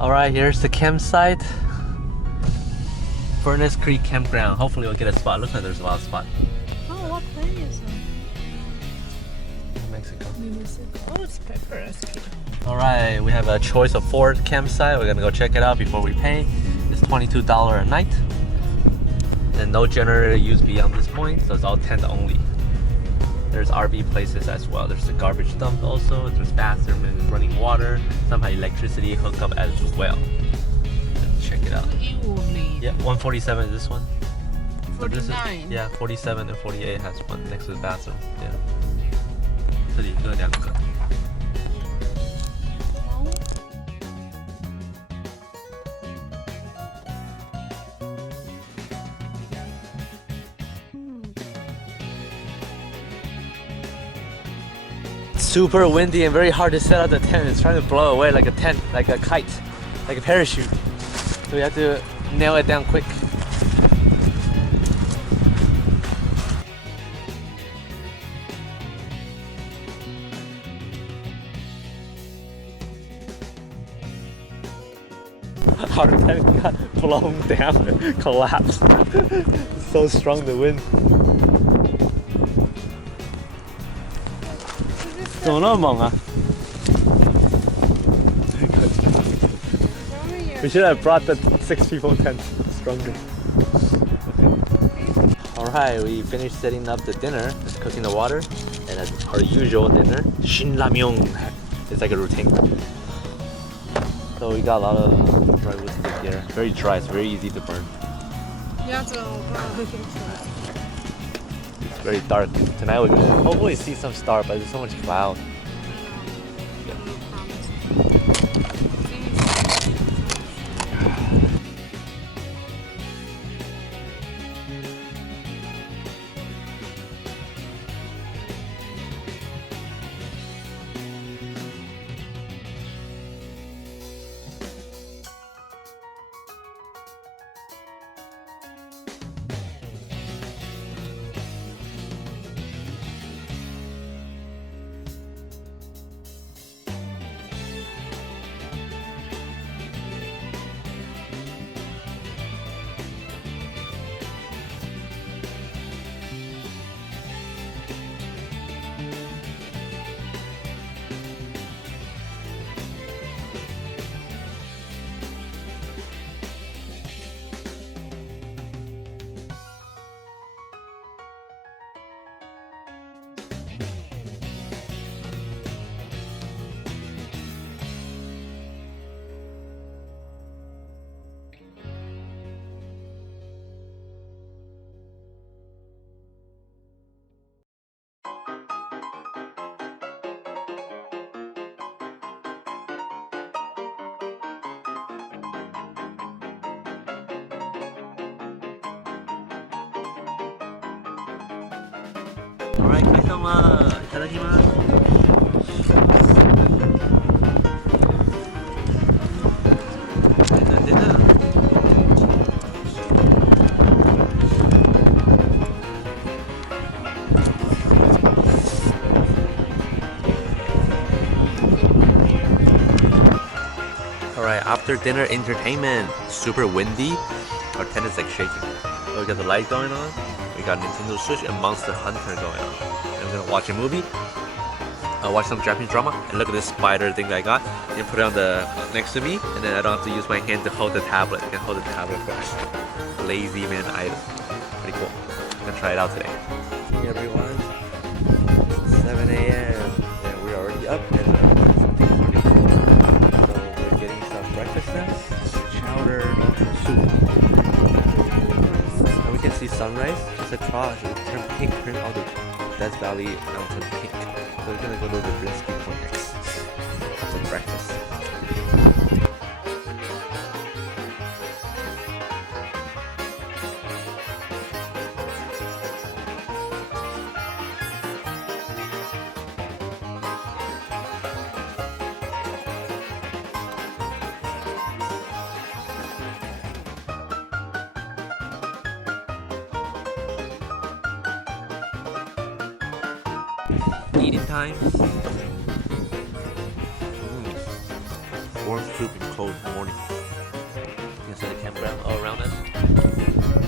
Alright, here's the campsite. Furnace Creek Campground. Hopefully we'll get a spot. Looks like there's a lot of spots. Oh, what place is it? Mexico. Oh, it's picturesque. Alright, we have a choice of 4 campsite. We're gonna go check it out before we pay. It's $22 a night. And no generator used beyond this point, so it's all tent only. There's RV places as well. There's a garbage dump also. There's bathroom and running water. Somehow electricity hooked up as well. Let's check it out. Yeah, 147 is this one. 49. Yeah, 47 and 48 has one next to the bathroom. Yeah. 这里各2个. Super windy and very hard to set up the tent. It's trying to blow away like a tent, like a kite, like a parachute. So we have to nail it down quick. Our tent got blown down, collapsed. So strong the wind. 怎么那么猛啊? We should have brought the 6 people tent stronger. Alright, we finished setting up the dinner, just cooking the water, and as our usual dinner, shinramyeon. It's like a routine. So we got a lot of dry wood stick here. Very dry, it's very easy to burn. It's very dark. Tonight we're gonna hopefully see some stars, but there's so much cloud. Alright, 开动了！いただきます。dinner. Alright, after dinner entertainment. Super windy. Our tent is like shaking. So we got the light going on. We got Nintendo Switch and Monster Hunter going on. And we're gonna watch a movie. I'll watch some Japanese drama. And look at this spider thing that I got. And put it on the next to me. And then I don't have to use my hand to hold the tablet. I can hold the tablet first. Lazy man item. Pretty cool. I'm gonna try it out today. Hey everyone. 7 a.m. and we're already up and something pretty cool. So we're getting some breakfast now. Chowder soup. And we can see sunrise just across. It turned pink, turned all the Death Valley Mountain pink. So we're gonna go to the Brinsky Point next. Have some breakfast. Eating time. 4 super cold in the morning. You can see the campground all around us.